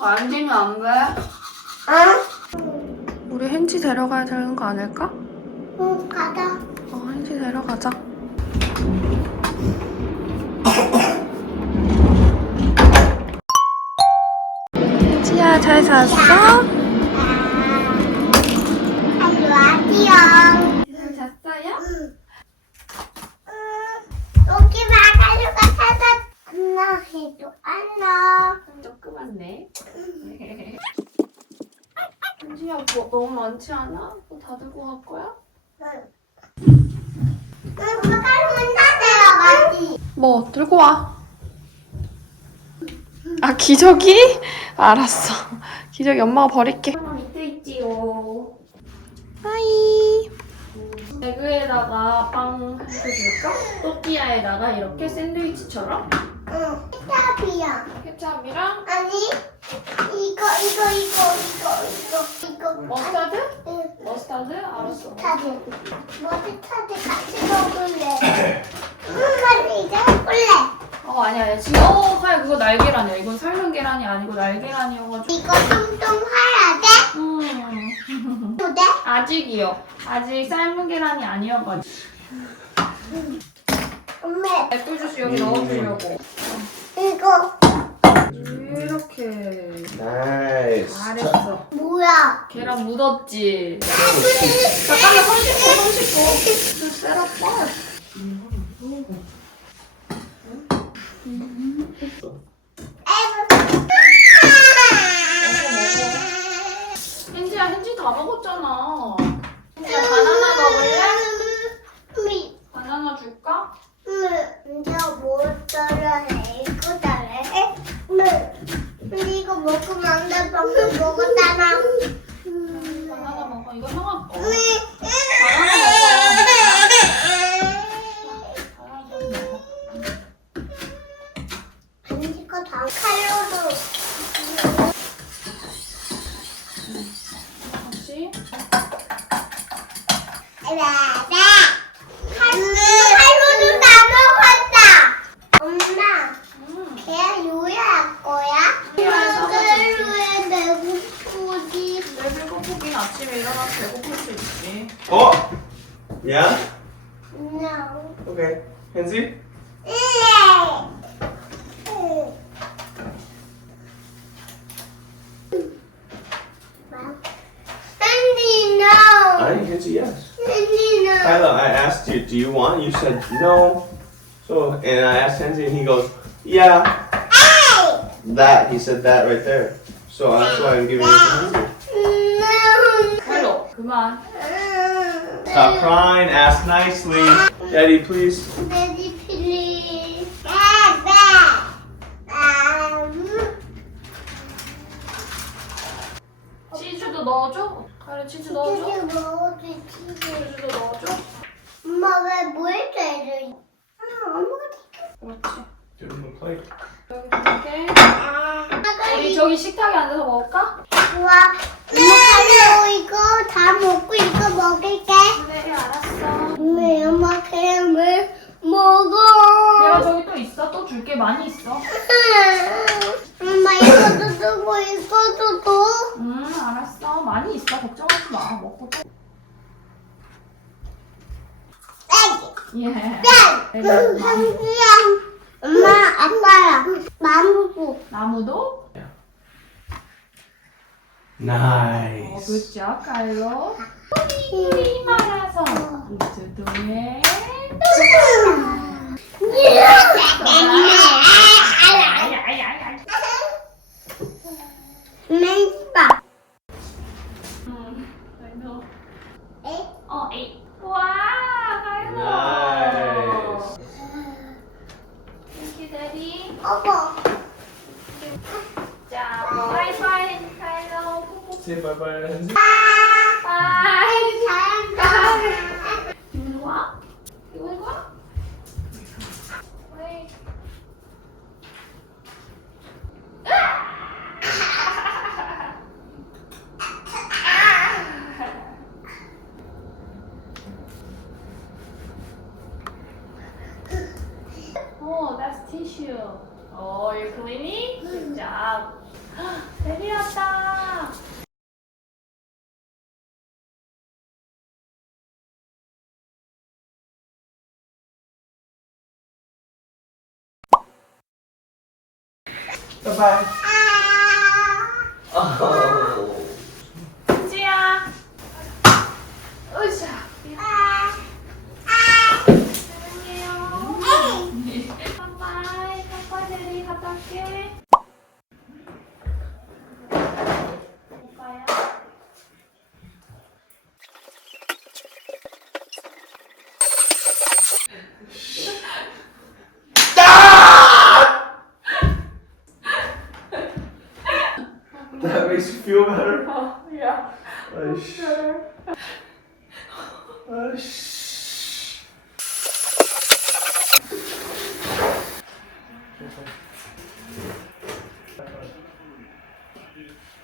안 되면 안 가? 우리 헨지 데려가야 되는 거 아닐까? 응, 가자. 어, 헨지 데려가자. 헨지야, 잘 잤어? 잘 잤어요? 여기 마가루가 찾아. 안나 해도 안나. 조그맣네. 헨지야, 뭐 너무 많지 않아? 뭐 다 들고 갈 거야? 응, 마가루는 다 데려가지. 뭐, 들고 와. 아, 기저귀? 알았어. 기저귀 엄마가 버릴게. 밑에 있지요. 하이. 에그에다가 빵 해서 줄까? 또띠아에다가 이렇게 샌드위치처럼 응, 케찹이야. 케찹이랑 아니, 이거, 이거, 이거, 이거, 이거, 이거. 머스타드? 응, 머스타드? 알았어. 타드. 머스타드 같이 먹을래. 엄마는 이제 먹을래. 어 아니야 아니야 지금 어 하야 그거 날계란이야 이건 삶은 계란이 아니고 날계란이어가지고 이거 뚱뚱 해야 돼? 음또 돼? 아직이요 아직 삶은 계란이 아니어가지고 엄마, 애플 주스 여기 넣어주려고 이거 이렇게 나이스. 잘했어? 뭐야? 계란 묻었지. 잠깐만 손 씻고 손 씻고. 좀 때렸다 아침에 일어나서 배고플 수 있지 Oh. Yeah. No. Okay. Henzi. Andy, no. I Henzi. Yes. Andy, no. Kyla, I asked you, do you want? You said no. So, and I asked Henzi, and he goes, yeah. Hey! That. He said that right there. So that's why I'm giving it to Henzi. 그만 Stop crying. Ask nicely. Daddy, please. Daddy, please. Dad, dad. 치즈도 넣어줘 카레 치즈 넣어줘 치즈 치즈. 치즈도 넣어줘 엄마 왜뭐 해줘야 아, 엄마가 그렇지 Give him a plate. 여기 줄게 아가 우리 저기 식탁에 앉아서 먹을까? 좋아. 엄마 칼로 이거 다 먹고 이거 먹을게. 그래 알았어 엄마 엄마 먹어. 내가 저기 또 있어 또 줄 게 많이 있어 엄마 이것도 쓰고 이것도 줘. 음 알았어 많이 있어 걱정하지 마 먹고 또. 예. 짠. 한지야. 엄마 아빠야. 마무고. 나무도? 어, Nice. 굿죠, 칼로. 뿌리 말아서 우주동에 아야야야 拜拜。啊。Thank you.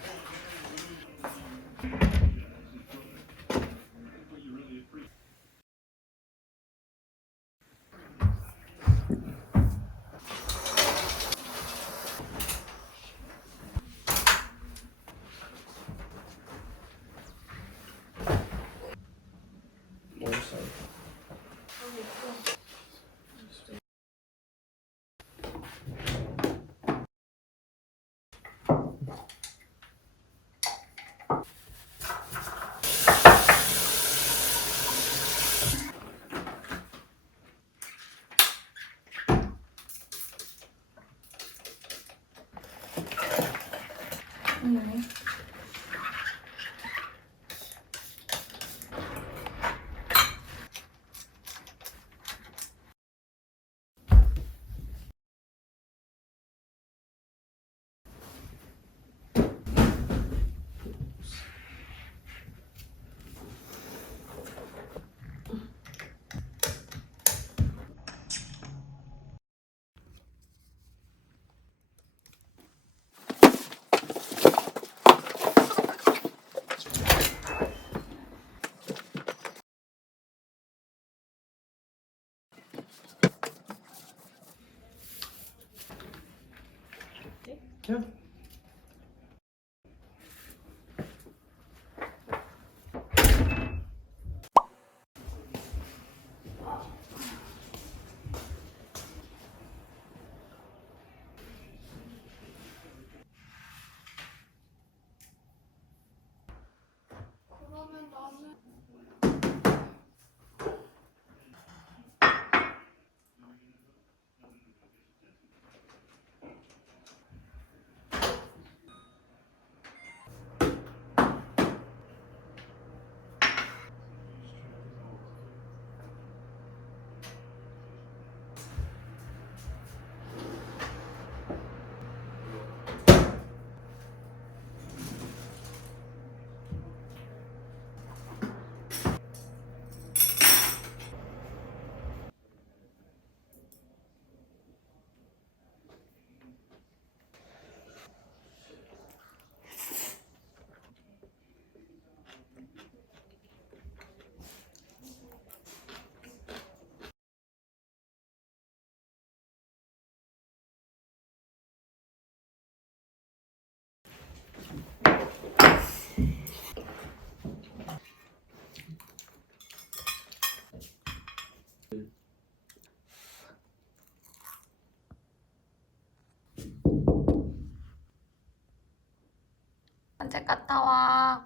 산책 갔다 와.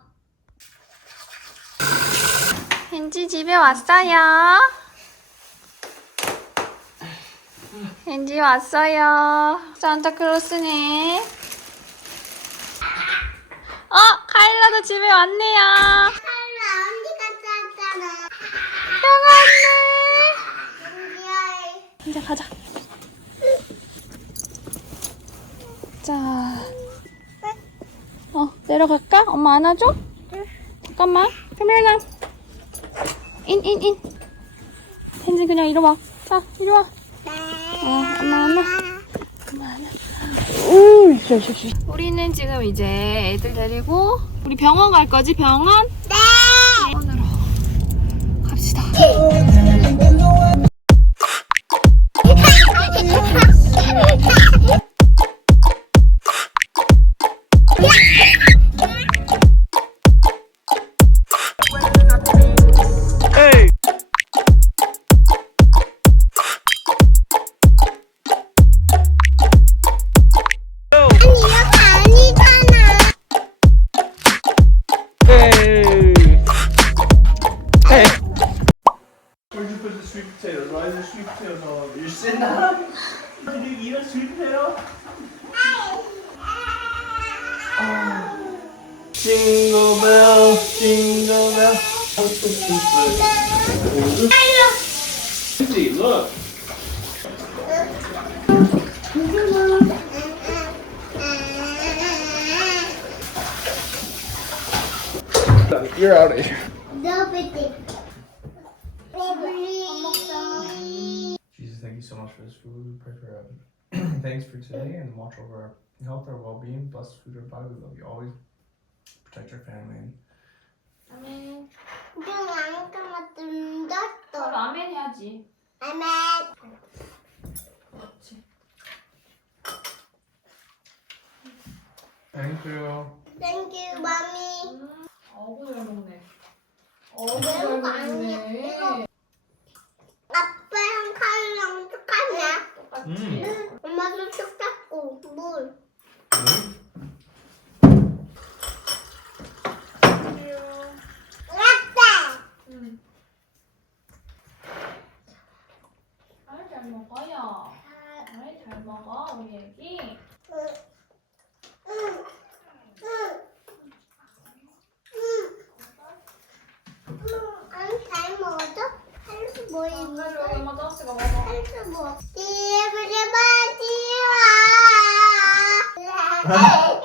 헨지 집에 왔어요. 헨지 왔어요. 산타클로스네. 어, 카일라도 집에 왔네요. 카일라 언니가 짰잖아. 형아. 왔네. 이제 가자. 자. 어, 내려갈까? 엄마 안아줘? 잠깐만. 카메라. 인, 인, 인. 헨지 그냥 이리 와. 자, 이리 와. 어, 엄마 안아. 엄마 쉬, 쉬. 우리는 지금 이제 애들 데리고 우리 병원 갈 거지? 병원? 네. 병원으로 갑시다. 이거 이거 주세요. Jingle bell, jingle bell. Lindsay, look. You're out of here. for this food. Pray for um, thanks for today and watch over our health, our well-being. Bless the food of our body. We love you always. Protect your family. And 아멘. 좀안 감았던다 또. 아멘 해야지. 아멘. 그렇지. thank you. 땡큐 마미. 어구 잘 먹네. 매운 거 아니야. 이거 이거 입었어?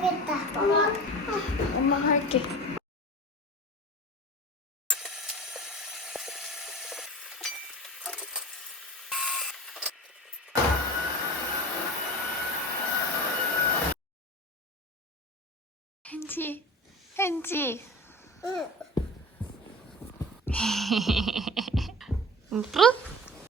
안 되겠다. 엄마. 엄마가 할게. 헨지, 헨지. 응. 뿌?